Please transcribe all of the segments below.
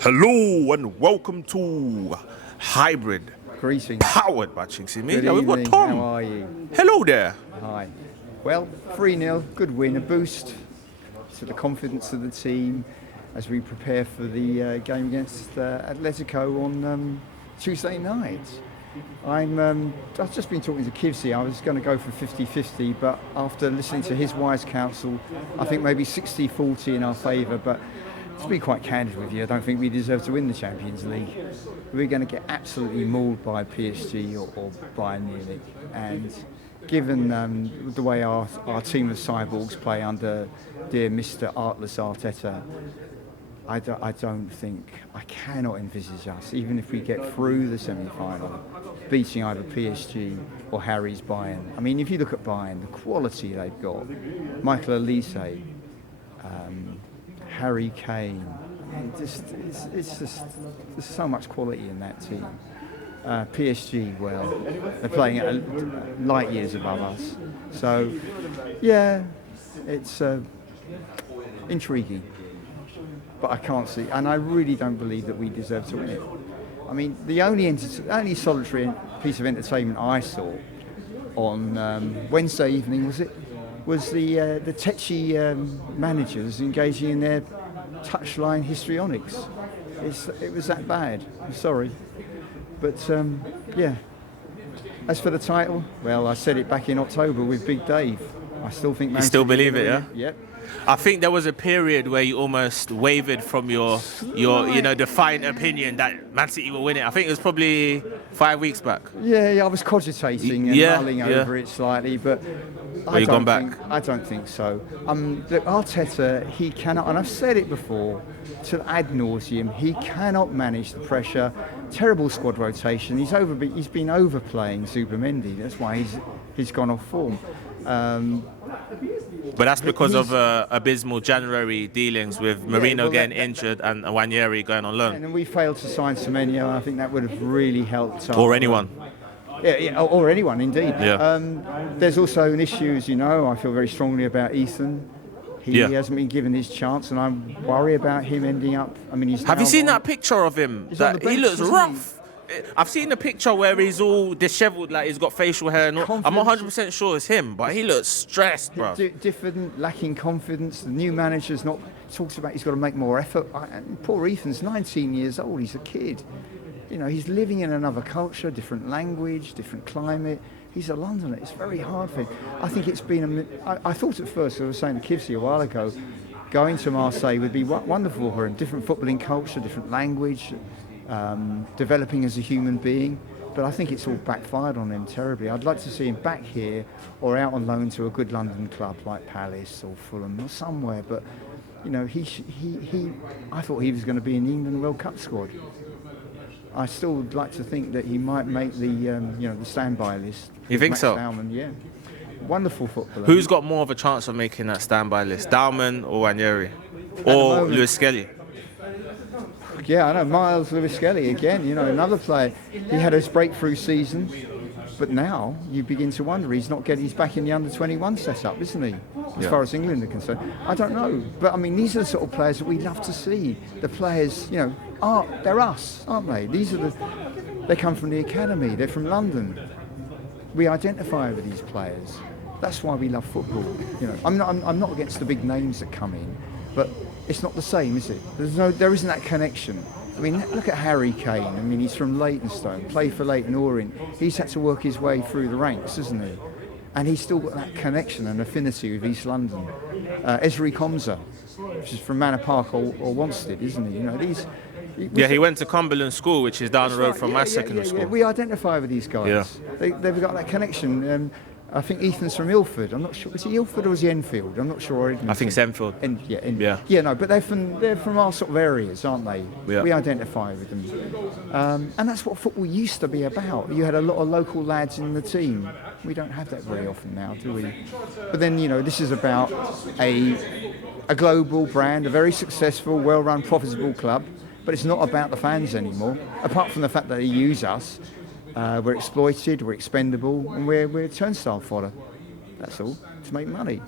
Hello and welcome to Hybrid. Greetings. Powered by chinkseyMEDIA. Good We've got evening. Tom. How are you? Hello there. Hi. Well, 3-0, good win, a boost to the confidence of the team as we prepare for the game against Atletico on Tuesday night. I've just been talking to Kivsey. I was going to go for 50-50, but after listening to his wise counsel, I think maybe 60-40 in our favour. But to be quite candid with you, I don't think we deserve to win the Champions League. We're going to get absolutely mauled by PSG or Bayern Munich. And given the way our team of cyborgs play under dear Mr. Artless Arteta, I cannot envisage us, even if we get through the semi-final, beating either PSG or Harry's Bayern. I mean, if you look at Bayern, the quality they've got, Michael Olise, Harry Kane, it's just there's so much quality in that team. PSG, well, they're playing at light years above us. So, yeah, it's intriguing. But I can't see, and I really don't believe that we deserve to win it. I mean, the only solitary piece of entertainment I saw on Wednesday evening was the tetchy managers engaging in their touchline histrionics. It was that bad. I'm sorry, but yeah. As for the title, well, I said it back in October with Big Dave. I still think. You still believe it, yeah? Yep. I think there was a period where you almost wavered from your defiant opinion that Man City will win it. I think it was probably 5 weeks back. Yeah, I was cogitating and mulling over it slightly, but I don't think so. Look, Arteta, he cannot, and I've said it before, to ad nauseum, he cannot manage the pressure. Terrible squad rotation. He's been overplaying Zubimendi. That's why he's gone off form. But that's because of abysmal January dealings with Marino getting injured and Nwaneri going on loan. And we failed to sign Semenyo. I think that would have really helped. Or anyone. Yeah, or anyone, indeed. Yeah. There's also an issue, as you know, I feel very strongly about Ethan. He hasn't been given his chance, and I worry about him ending up. I mean, Have you seen that picture of him? He looks rough. I've seen a picture where he's all dishevelled, like he's got facial hair and all. I'm not 100% sure it's him, but he looks stressed, bro. Diffident, lacking confidence. The new manager's talks about he's got to make more effort. Poor Ethan's 19 years old. He's a kid. You know, he's living in another culture, different language, different climate. He's a Londoner. It's very hard for him. I think it's been I thought at first, I was saying to Kivsey a while ago, going to Marseille would be wonderful for him. Different footballing culture, different language. Developing as a human being, but I think it's all backfired on him terribly. I'd like to see him back here or out on loan to a good London club like Palace or Fulham or somewhere. But you know, I thought he was going to be in the England World Cup squad. I still would like to think that he might make the standby list. You think Max so? Dowman, yeah, wonderful footballer. Who's got more of a chance of making that standby list, Dowman or Nwaneri, or Lewis-Skelly? Yeah, I know, Myles Lewis-Skelly again, another player. He had his breakthrough season, but now you begin to wonder, he's back in the under-21 setup, isn't he? As far as England are concerned. I don't know, but I mean, these are the sort of players that we love to see. The players, they're us, aren't they? They come from the academy, they're from London. We identify with these players. That's why we love football. I'm not against the big names that come in, but it's not the same, is it? There isn't that connection. I mean, look at Harry Kane. I mean, he's from Leytonstone, played for Leyton Orient. He's had to work his way through the ranks, hasn't he? And he's still got that connection and affinity with East London. Ezri Konsa, which is from Manor Park or Wanstead, isn't he? He went to Cumberland School, which is down the road from my secondary school. We identify with these guys. Yeah. They've got that connection. I think Ethan's from Ilford. I'm not sure. Is he Ilford or is he Enfield? I'm not sure. I think it's Enfield. But they're from our sort of areas, aren't they? Yeah. We identify with them. And that's what football used to be about. You had a lot of local lads in the team. We don't have that very often now, do we? But then, this is about a global brand, a very successful, well-run, profitable club. But it's not about the fans anymore, apart from the fact that they use us. We're exploited, we're expendable, and we're turnstile fodder. That's all, to make money.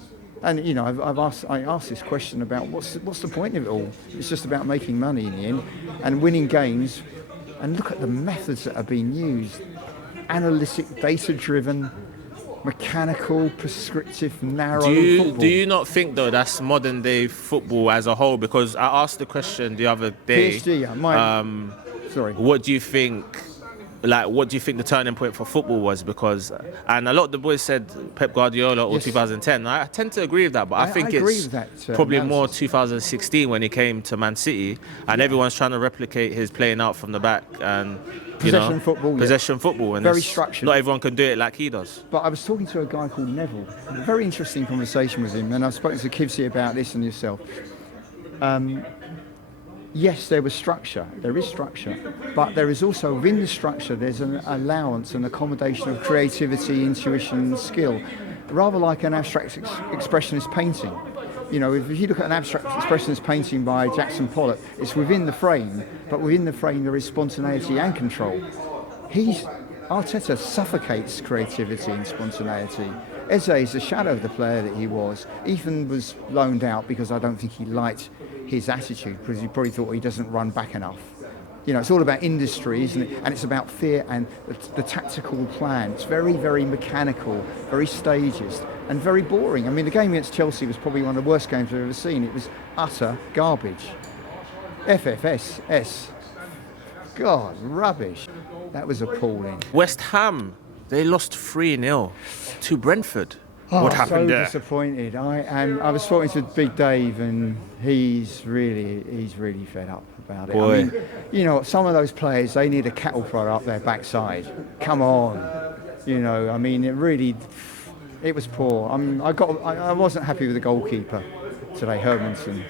And you know, I asked this question about what's the point of it all? It's just about making money in the end and winning games. And look at the methods that are being used: analytic, data-driven, mechanical, prescriptive, narrow football. Do you not think though that's modern day football as a whole? Because I asked the question the other day. PSG, sorry. What do you think? Like, what do you think the turning point for football was? Because, and a lot of the boys said Pep Guardiola or 2010. I tend to agree with that, but I think it's probably more 2016 when he came to Man City, and everyone's trying to replicate his playing out from the back and possession football, and very structured. Not everyone can do it like he does. But I was talking to a guy called Neville. A very interesting conversation with him, and I've spoken to Kivsey about this and yourself. Yes, there was structure. There is structure, but there is also within the structure there's an allowance and accommodation of creativity, intuition, and skill, rather like an abstract expressionist painting. You know, if you look at an abstract expressionist painting by Jackson Pollock, it's within the frame, but within the frame there is spontaneity and control. Arteta suffocates creativity and spontaneity. Eze is a shadow of the player that he was. Ethan was loaned out because I don't think he liked his attitude, because he probably thought he doesn't run back enough. You know, it's all about industry, isn't it? And it's about fear and the tactical plan. It's very, very mechanical, very stagist, and very boring. I mean, the game against Chelsea was probably one of the worst games I've ever seen. It was utter garbage. FFS. God, rubbish. That was appalling. West Ham, they lost 3-0 to Brentford. What happened there? So disappointed. I was talking to Big Dave, and he's really fed up about it. Boy. I mean, you know, some of those players, they need a cattle prod up their backside. Come on, you know. I mean, it was poor. I wasn't happy with the goalkeeper today, Hermanson.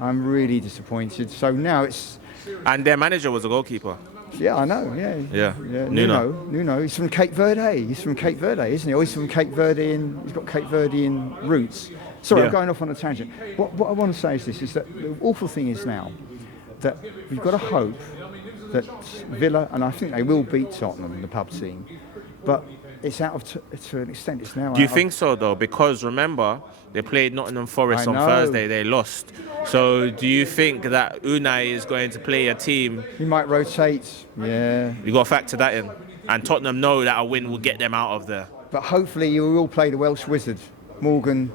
I'm really disappointed. So now it's. And their manager was a goalkeeper. Yeah, I know. Yeah. Nuno. He's from Cape Verde. He's from Cape Verde, isn't he? Or he's from Cape Verdean. He's got Cape Verdean roots. Sorry, I'm going off on a tangent. What I want to say is that the awful thing is now that we've got to hope that Villa, and I think they will beat Tottenham, the pub team, but it's out of to an extent. It's now. Do you think so though? Because remember, they played Nottingham Forest on Thursday. They lost. So do you think that Unai is going to play a team? He might rotate. Yeah. You got to factor that in. And Tottenham know that a win will get them out of there. But hopefully you will play the Welsh wizard, Morgan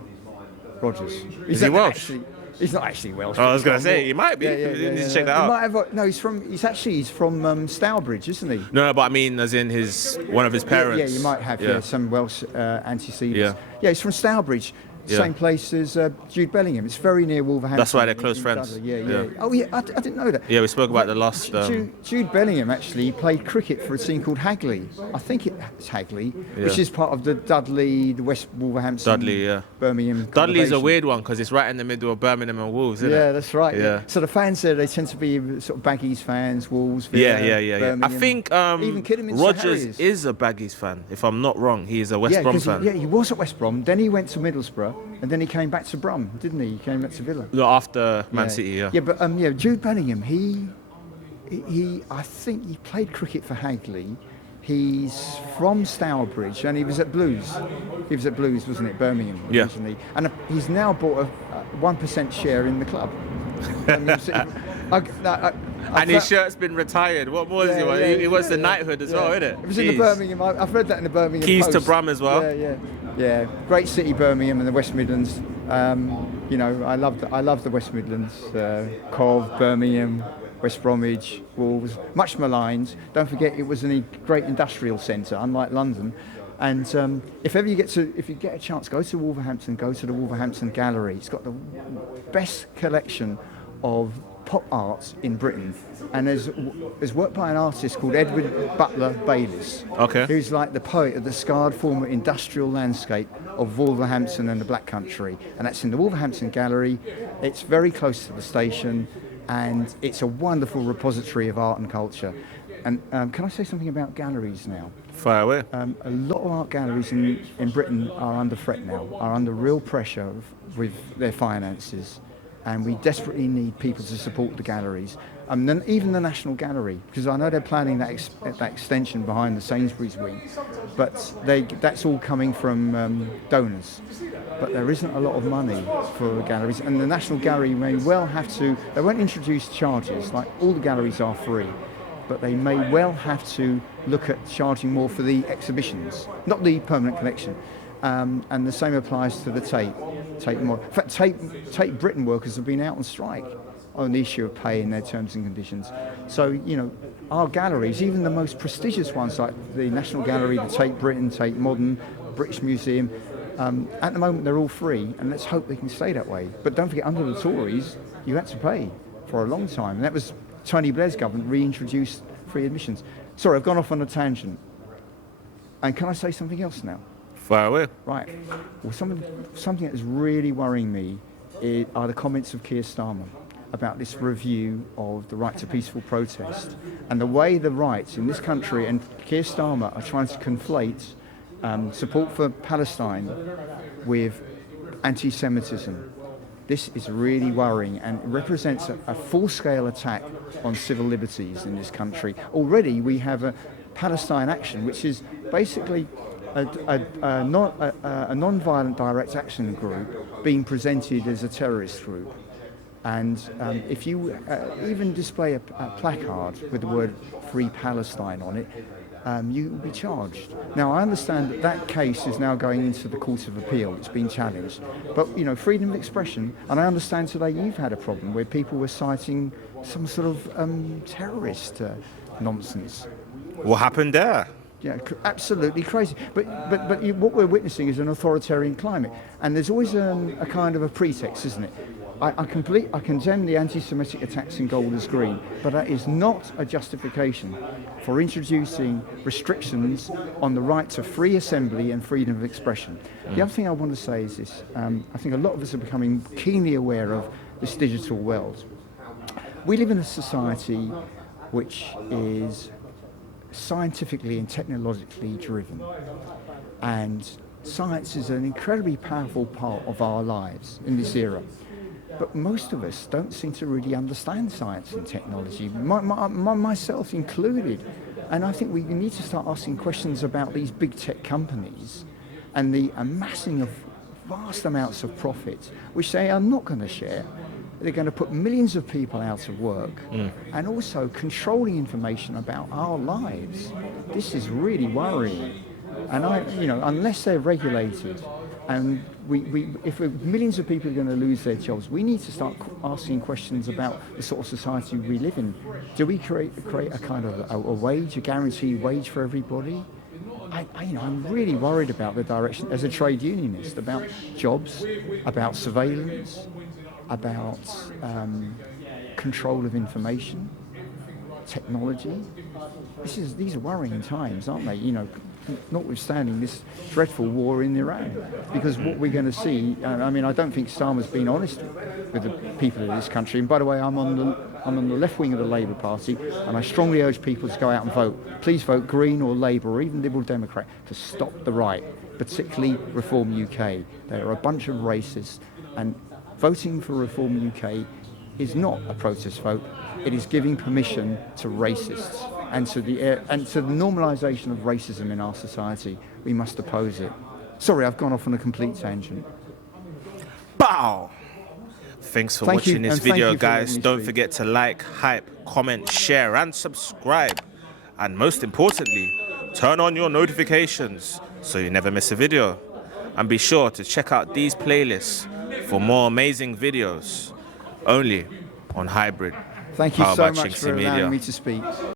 Rogers. Is he Welsh? He's not actually Welsh. I was going to say he might be. Yeah. Check that out. No, he's from Stourbridge, isn't he? No, but I mean, as in one of his parents. Yeah, you might have some Welsh antecedents. Yeah, he's from Stourbridge. Yeah. Same place as Jude Bellingham. It's very near Wolverhampton. That's why they're close friends. Yeah. Oh yeah, I didn't know that. Yeah, we spoke about the last. Jude Bellingham actually played cricket for a team called Hagley. I think it's Hagley, which is part of the West Wolverhampton, Birmingham. Dudley's a weird one because it's right in the middle of Birmingham and Wolves, isn't it? Yeah, that's right. Yeah. So the fans there, they tend to be sort of Baggies fans, Wolves. Yeah. Birmingham. I think Rogers is a Baggies fan, if I'm not wrong. He is a West Brom fan. Yeah, he was at West Brom. Then he went to Middlesbrough, and then he came back to Brum, didn't he? He came back to Villa. No, after Man City, yeah. Yeah, but Jude Bellingham, I think he played cricket for Hagley. He's from Stourbridge, and he was at Blues. He was at Blues, wasn't it, Birmingham originally? And he's now bought a 1% share in the club. And his shirt's been retired. What more is he? He was the knighthood as well, isn't it? It was in the Birmingham. I've read that in the Birmingham Keys Post. to Brum as well. Yeah. Great city, Birmingham, and the West Midlands. You know, I love the West Midlands. Cov, Birmingham, West Bromwich, Wolves. Much maligned. Don't forget, it was a great industrial centre, unlike London. And if you get a chance, go to Wolverhampton. Go to the Wolverhampton Gallery. It's got the best collection of pop art in Britain, and there's work by an artist called Butler Bayliss, who's like the poet of the scarred former industrial landscape of Wolverhampton and the Black Country, and that's in the Wolverhampton Gallery. It's very close to the station, and it's a wonderful repository of art and culture. And can I say something about galleries now? Fire away. A lot of art galleries in Britain are under threat now, are under real pressure with their finances. And we desperately need people to support the galleries. Even the National Gallery, because I know they're planning that extension behind the Sainsbury's wing, but that's all coming from donors. but there isn't a lot of money for galleries, and the National Gallery may well have to, they won't introduce charges, like all the galleries are free, but they may well have to look at charging more for the exhibitions, not the permanent collection. And the same applies to the Tate Modern. In fact, Tate Britain workers have been out on strike on the issue of pay in their terms and conditions. So, you know, our galleries, even the most prestigious ones like the National Gallery, the Tate Britain, Tate Modern, British Museum, at the moment they're all free, and let's hope they can stay that way. But don't forget, under the Tories, you had to pay for a long time. And that was Tony Blair's government reintroduced free admissions. Sorry, I've gone off on a tangent. And can I say something else now? Fire away. Right. Well, something that is really worrying me are the comments of Keir Starmer about this review of the right to peaceful protest and the way the rights in this country and Keir Starmer are trying to conflate support for Palestine with anti-Semitism. This is really worrying, and it represents a full-scale attack on civil liberties in this country. Already we have a Palestine Action, which is basically a non-violent direct action group being presented as a terrorist group. And if you even display a placard with the word Free Palestine on it, you will be charged. Now, I understand that case is now going into the Court of Appeal. It's been challenged. But, you know, freedom of expression, and I understand today you've had a problem where people were citing some sort of terrorist nonsense. What happened there? Yeah, absolutely crazy. But what we're witnessing is an authoritarian climate, and there's always a kind of a pretext, isn't it? I condemn the anti-Semitic attacks in Golders Green, but that is not a justification for introducing restrictions on the right to free assembly and freedom of expression. The other thing I want to say is this. I think a lot of us are becoming keenly aware of this digital world. We live in a society which is scientifically and technologically driven, and science is an incredibly powerful part of our lives in this era. But most of us don't seem to really understand science and technology, myself included. And I think we need to start asking questions about these big tech companies and the amassing of vast amounts of profit, which they are not going to share. They're going to put millions of people out of work and also controlling information about our lives. This is really worrying. And unless they're regulated, and if millions of people are going to lose their jobs, we need to start asking questions about the sort of society we live in. Do we create a kind of a wage, a guaranteed wage for everybody? I'm really worried about the direction as a trade unionist, about jobs, about surveillance, about control of information, technology. These are worrying times, aren't they? Notwithstanding this dreadful war in Iran, because what we're going to see. I don't think Starmer's been honest with the people of this country. And by the way, I'm on the left wing of the Labour Party, and I strongly urge people to go out and vote. Please vote Green or Labour or even Liberal Democrat to stop the right, particularly Reform UK. They are a bunch of racists, and voting for Reform UK is not a protest vote. It is giving permission to racists and to the normalisation of racism in our society. We must oppose it. Sorry, I've gone off on a complete tangent. Bow! Thanks for watching this video, guys. Don't forget to like, hype, comment, share and subscribe. And most importantly, turn on your notifications so you never miss a video. And be sure to check out these playlists for more amazing videos only on Hybrid. Thank you so much for allowing me to speak.